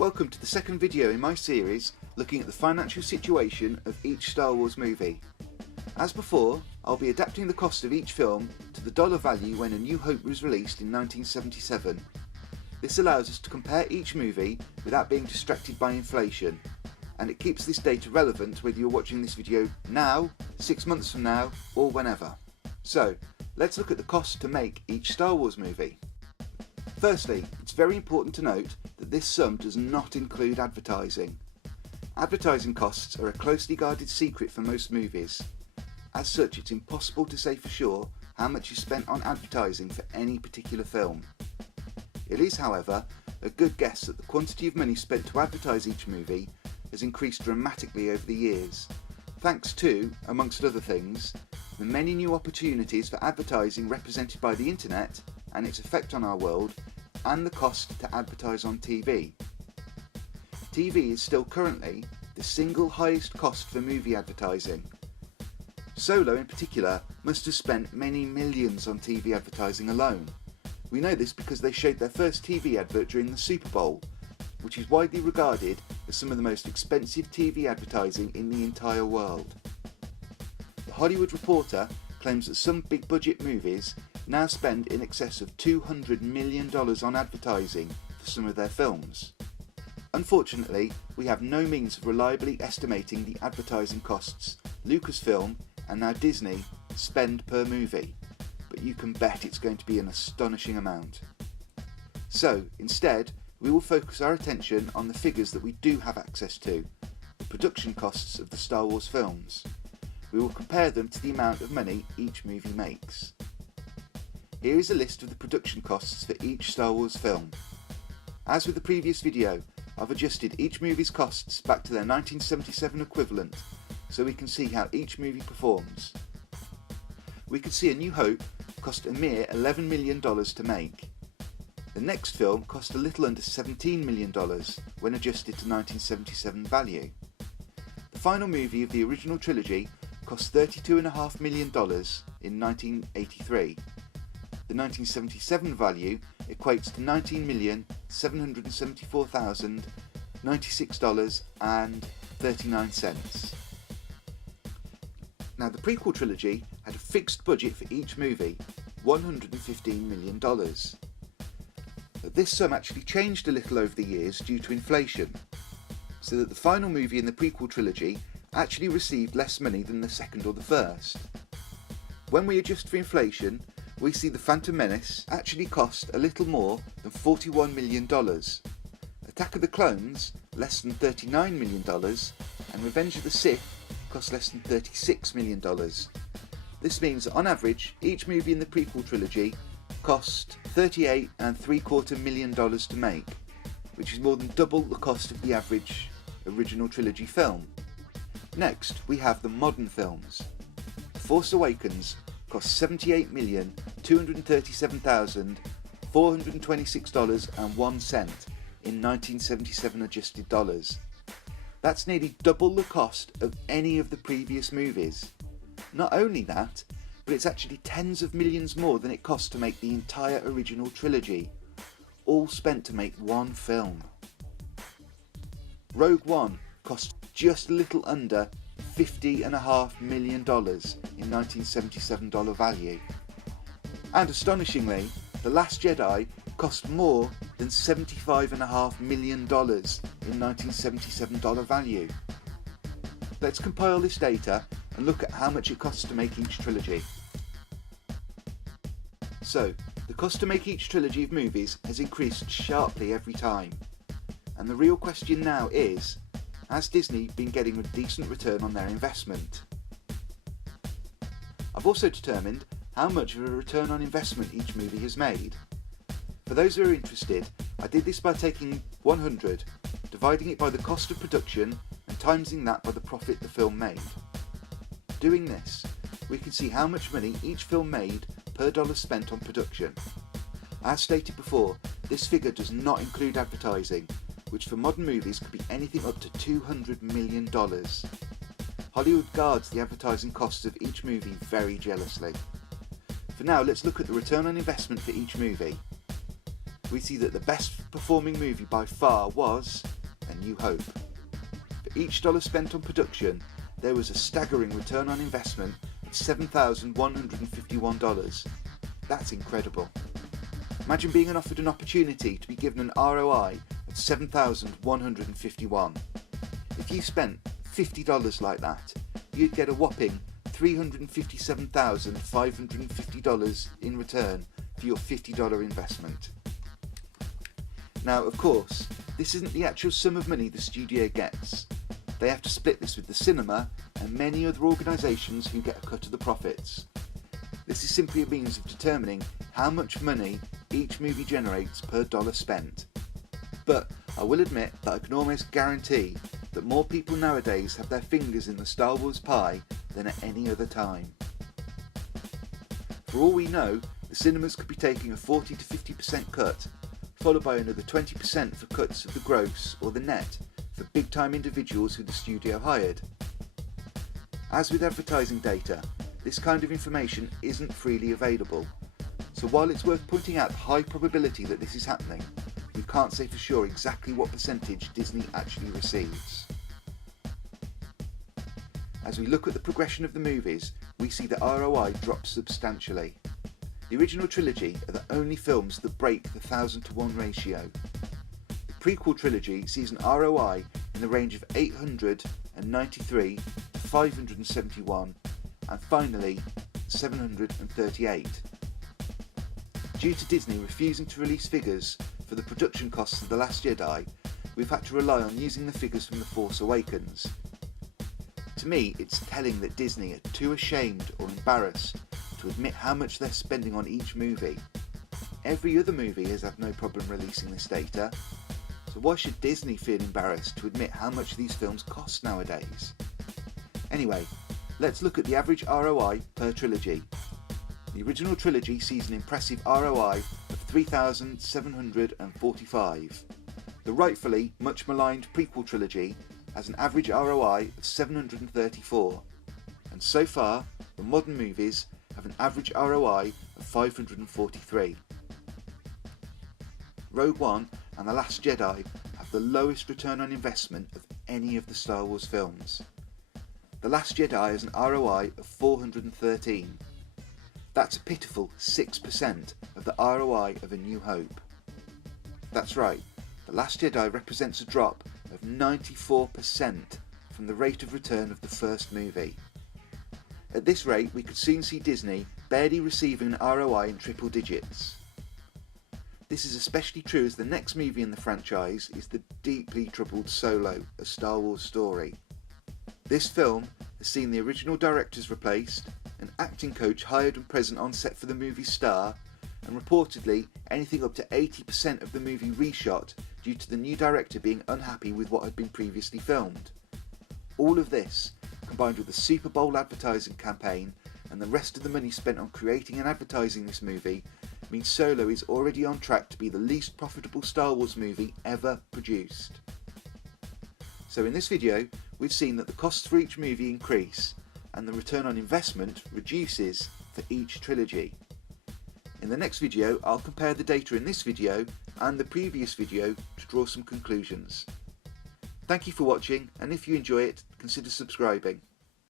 Welcome to the second video in my series looking at the financial situation of each Star Wars movie. As before, I'll be adapting the cost of each film to the dollar value when A New Hope was released in 1977. This allows us to compare each movie without being distracted by inflation, and it keeps this data relevant whether you're watching this video now, 6 months from now, or whenever. So, let's look at the cost to make each Star Wars movie. Firstly, it's very important to note that this sum does not include advertising. Advertising costs are a closely guarded secret for most movies. As such, it's impossible to say for sure how much is spent on advertising for any particular film. It is, however, a good guess that the quantity of money spent to advertise each movie has increased dramatically over the years, thanks to, amongst other things, the many new opportunities for advertising represented by the internet and its effect on our world, and the cost to advertise on TV. TV is still currently the single highest cost for movie advertising. Solo in particular must have spent many millions on TV advertising alone. We know this because they showed their first TV advert during the Super Bowl, which is widely regarded as some of the most expensive TV advertising in the entire world. The Hollywood Reporter claims that some big budget movies now spend in excess of $200 million on advertising for some of their films. Unfortunately, we have no means of reliably estimating the advertising costs Lucasfilm and now Disney spend per movie, but you can bet it's going to be an astonishing amount. So, instead, we will focus our attention on the figures that we do have access to, the production costs of the Star Wars films. We will compare them to the amount of money each movie makes. Here is a list of the production costs for each Star Wars film. As with the previous video, I've adjusted each movie's costs back to their 1977 equivalent, so we can see how each movie performs. We can see A New Hope cost a mere $11 million to make. The next film cost a little under $17 million when adjusted to 1977 value. The final movie of the original trilogy cost $32.5 million in 1983. The 1977 value equates to $19,774,096.39. Now, the prequel trilogy had a fixed budget for each movie, $115 million. But this sum actually changed a little over the years due to inflation, so that the final movie in the prequel trilogy actually received less money than the second or the first. When we adjust for inflation, we see The Phantom Menace actually cost a little more than $41 million, Attack of the Clones less than $39 million, and Revenge of the Sith cost less than $36 million. This means that on average, each movie in the prequel trilogy cost $38.75 million to make, which is more than double the cost of the average original trilogy film. Next, we have the modern films. The Force Awakens cost $78,237,426.01 in 1977 adjusted dollars. That's nearly double the cost of any of the previous movies. Not only that, but it's actually tens of millions more than it cost to make the entire original trilogy, all spent to make one film. Rogue One cost just a little under $50.5 million in 1977 dollar value. And astonishingly, The Last Jedi cost more than $75.5 million in 1977 dollar value. Let's compile this data and look at how much it costs to make each trilogy. So, the cost to make each trilogy of movies has increased sharply every time. And the real question now is, has Disney been getting a decent return on their investment? I've also determined how much of a return on investment each movie has made. For those who are interested, I did this by taking 100, dividing it by the cost of production and timesing that by the profit the film made. Doing this, we can see how much money each film made per dollar spent on production. As stated before, this figure does not include advertising, which for modern movies could be anything up to $200 million. Hollywood guards the advertising costs of each movie very jealously. For now, let's look at the return on investment for each movie. we see that the best performing movie by far was A New Hope. For each dollar spent on production, there was a staggering return on investment of $7,151. That's incredible. Imagine being offered an opportunity to be given an ROI of $7,151. If you spent $50 like that, you'd get a whopping $357,550 in return for your $50 investment. Now, of course, this isn't the actual sum of money the studio gets. They have to split this with the cinema and many other organisations who get a cut of the profits. This is simply a means of determining how much money each movie generates per dollar spent. But I will admit that I can almost guarantee that more people nowadays have their fingers in the Star Wars pie than at any other time. For all we know, the cinemas could be taking a 40 to 50% cut, followed by another 20% for cuts of the gross or the net for big time individuals who the studio hired. As with advertising data, this kind of information isn't freely available, so while it's worth pointing out the high probability that this is happening, we can't say for sure exactly what percentage Disney actually receives. As we look at the progression of the movies, we see the ROI drop substantially. The original trilogy are the only films that break the 1,000-to-1 ratio. The prequel trilogy sees an ROI in the range of 893 to 571 and finally 738. Due to Disney refusing to release figures for the production costs of The Last Jedi, we've had to rely on using the figures from The Force Awakens. To me, it's telling that Disney are too ashamed or embarrassed to admit how much they're spending on each movie. Every other movie has had no problem releasing this data, so why should Disney feel embarrassed to admit how much these films cost nowadays? Anyway, let's look at the average ROI per trilogy. The original trilogy sees an impressive ROI of 3,745. The rightfully much maligned prequel trilogy has an average ROI of 734. And so far, the modern movies have an average ROI of 543. Rogue One and The Last Jedi have the lowest return on investment of any of the Star Wars films. The Last Jedi has an ROI of 413. That's a pitiful 6% of the ROI of A New Hope. That's right, The Last Jedi represents a drop of 94% from the rate of return of the first movie. At this rate, we could soon see Disney barely receiving an ROI in triple digits. This is especially true as the next movie in the franchise is the deeply troubled Solo, A Star Wars Story. This film has seen the original directors replaced, an acting coach hired and present on set for the movie's star, and reportedly anything up to 80% of the movie reshot due to the new director being unhappy with what had been previously filmed. All of this, combined with the Super Bowl advertising campaign and the rest of the money spent on creating and advertising this movie, means Solo is already on track to be the least profitable Star Wars movie ever produced. So in this video, we've seen that the costs for each movie increase and the return on investment reduces for each trilogy. In the next video, I'll compare the data in this video and the previous video to draw some conclusions. Thank you for watching, and if you enjoy it, consider subscribing.